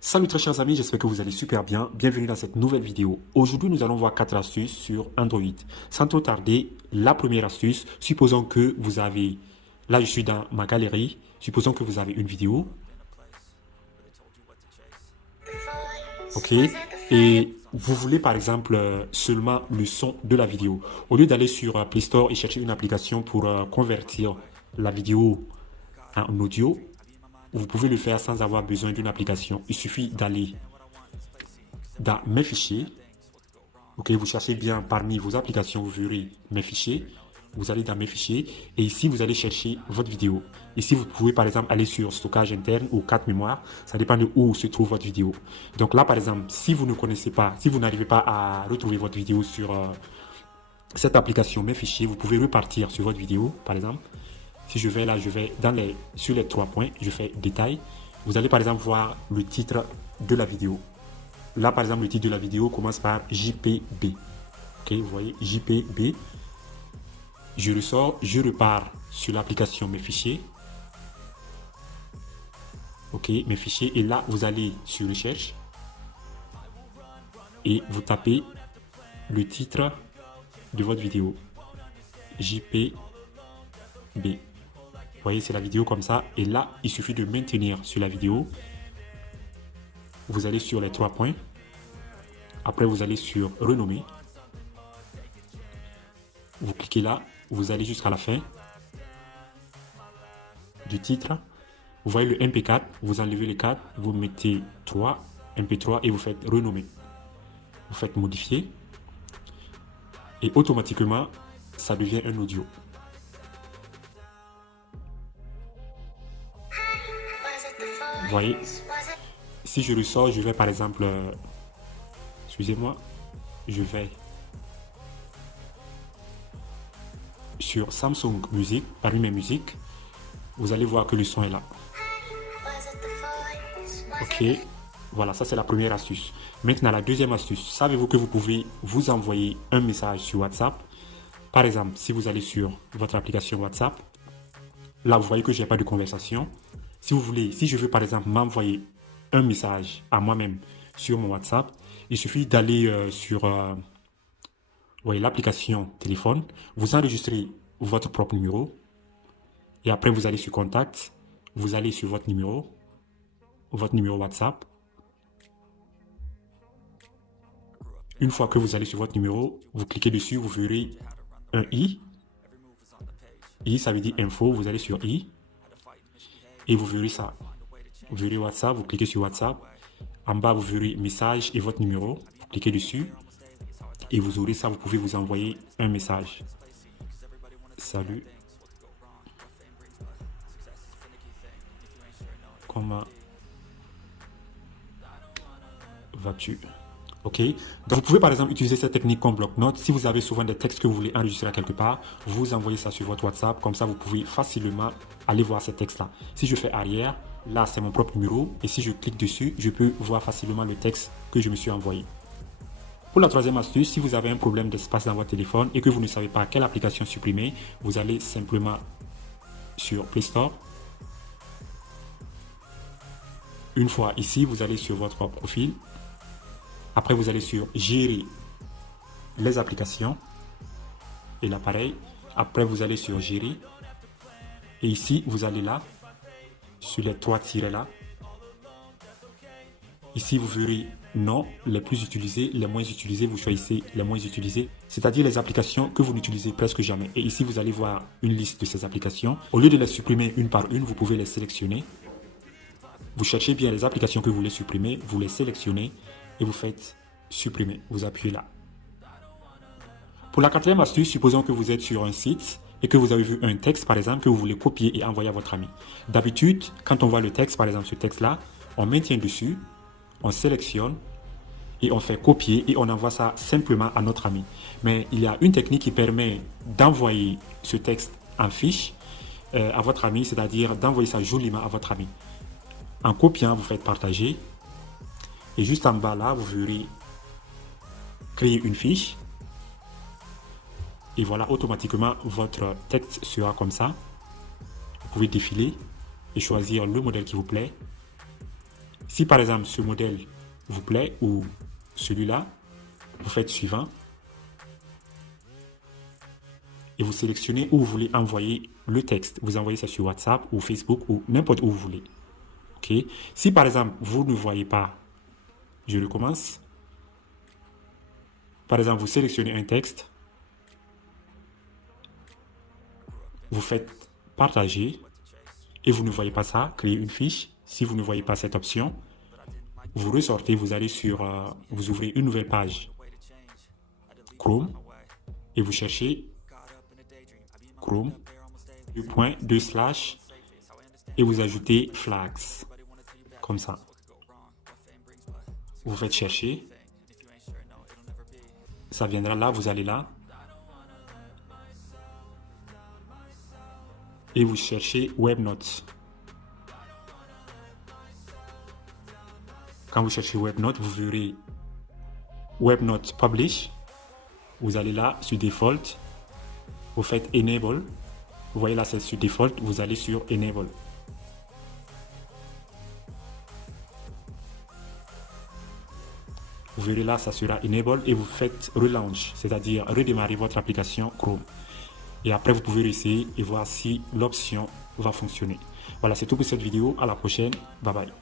Salut très chers amis, j'espère que vous allez super bien. Bienvenue dans cette nouvelle vidéo. Aujourd'hui, nous allons voir 4 astuces sur Android. Sans trop tarder, la première astuce, supposons que vous avez, là je suis dans ma galerie, supposons que vous avez une vidéo. Ok, et vous voulez par exemple seulement le son de la vidéo. Au lieu d'aller sur Play Store et chercher une application pour convertir la vidéo en audio, vous pouvez le faire sans avoir besoin d'une application. Il suffit d'aller dans mes fichiers. Ok, vous cherchez bien parmi vos applications, vous verrez mes fichiers. Vous allez dans mes fichiers et ici vous allez chercher votre vidéo. Ici vous pouvez par exemple aller sur stockage interne ou carte mémoire. Ça dépend de où se trouve votre vidéo. Donc là par exemple, si vous ne connaissez pas, si vous n'arrivez pas à retrouver votre vidéo sur cette application mes fichiers, vous pouvez repartir sur votre vidéo par exemple. Si je vais là, je vais sur les 3 points, je fais détail. Vous allez par exemple voir le titre de la vidéo. Là, par exemple, le titre de la vidéo commence par JPB. Ok, vous voyez, JPB. Je ressors, je repars sur l'application Mes fichiers. Ok, Mes fichiers. Et là, vous allez sur Recherche. Et vous tapez le titre de votre vidéo. JPB. Vous voyez, c'est la vidéo comme ça. Et là, il suffit de maintenir sur la vidéo. Vous allez sur les 3 points. Après, vous allez sur Renommer. Vous cliquez là. Vous allez jusqu'à la fin du titre. Vous voyez le MP4. Vous enlevez les 4. Vous mettez 3, MP3 et vous faites Renommer. Vous faites Modifier. Et automatiquement, ça devient un audio. Vous voyez, si je ressors, je vais par exemple, excusez-moi, je vais sur Samsung Music, parmi mes musiques, vous allez voir que le son est là. Ok, voilà, ça c'est la première astuce. Maintenant, la deuxième astuce, savez-vous que vous pouvez vous envoyer un message sur WhatsApp? Par exemple, si vous allez sur votre application WhatsApp, là vous voyez que je n'ai pas de conversation. Si vous voulez, si je veux par exemple m'envoyer un message à moi-même sur mon WhatsApp, il suffit d'aller sur l'application téléphone, vous enregistrez votre propre numéro et après vous allez sur Contact, vous allez sur votre numéro WhatsApp. Une fois que vous allez sur votre numéro, vous cliquez dessus, vous verrez un i. I, ça veut dire info, vous allez sur i. Et vous verrez ça. Vous verrez WhatsApp, vous cliquez sur WhatsApp. En bas, vous verrez message et votre numéro. Vous cliquez dessus. Et vous aurez ça, vous pouvez vous envoyer un message. Salut. Comment vas-tu? Ok. Donc vous pouvez par exemple utiliser cette technique comme bloc-notes. Si vous avez souvent des textes que vous voulez enregistrer à quelque part, vous envoyez ça sur votre WhatsApp. Comme ça, vous pouvez facilement aller voir ces textes-là. Si je fais arrière, là c'est mon propre numéro. Et si je clique dessus, je peux voir facilement le texte que je me suis envoyé. Pour la troisième astuce, si vous avez un problème d'espace dans votre téléphone et que vous ne savez pas quelle application supprimer, vous allez simplement sur Play Store. Une fois ici, vous allez sur votre profil. Après, vous allez sur Gérer les applications et l'appareil. Après, vous allez sur Gérer. Et ici, vous allez là, sur les 3 tirets là. Ici, vous verrez non, les plus utilisés, les moins utilisés. Vous choisissez les moins utilisés, c'est-à-dire les applications que vous n'utilisez presque jamais. Et ici, vous allez voir une liste de ces applications. Au lieu de les supprimer une par une, vous pouvez les sélectionner. Vous cherchez bien les applications que vous voulez supprimer, vous les sélectionnez et vous faites supprimer. Vous appuyez là. Pour la quatrième astuce, supposons que vous êtes sur un site et que vous avez vu un texte, par exemple, que vous voulez copier et envoyer à votre ami. D'habitude, quand on voit le texte, par exemple ce texte-là, on maintient dessus, on sélectionne et on fait copier et on envoie ça simplement à notre ami. Mais il y a une technique qui permet d'envoyer ce texte en fiche à votre ami, c'est-à-dire d'envoyer ça joliment à votre ami. En copiant, vous faites partager et juste en bas là, vous verrez créer une fiche. Et voilà, automatiquement, votre texte sera comme ça. Vous pouvez défiler et choisir le modèle qui vous plaît. Si par exemple ce modèle vous plaît ou celui-là, vous faites suivant et vous sélectionnez où vous voulez envoyer le texte. Vous envoyez ça sur WhatsApp ou Facebook ou n'importe où vous voulez. Ok. Si par exemple vous ne voyez pas, je recommence. Par exemple, vous sélectionnez un texte, vous faites partager et vous ne voyez pas ça, créer une fiche. Si vous ne voyez pas cette option, vous ressortez, vous allez sur, vous ouvrez une nouvelle page Chrome et vous cherchez Chrome, // et vous ajoutez flags, comme ça. Vous faites chercher, ça viendra là, vous allez là et vous cherchez WebNote. Quand vous cherchez WebNote, vous verrez WebNote Publish. Vous allez là sur Default, vous faites Enable. Vous voyez là, c'est sur Default, vous allez sur Enable. Vous verrez là, ça sera Enable et vous faites Relaunch, c'est-à-dire redémarrer votre application Chrome. Et après, vous pouvez essayer et voir si l'option va fonctionner. Voilà, c'est tout pour cette vidéo. À la prochaine. Bye bye.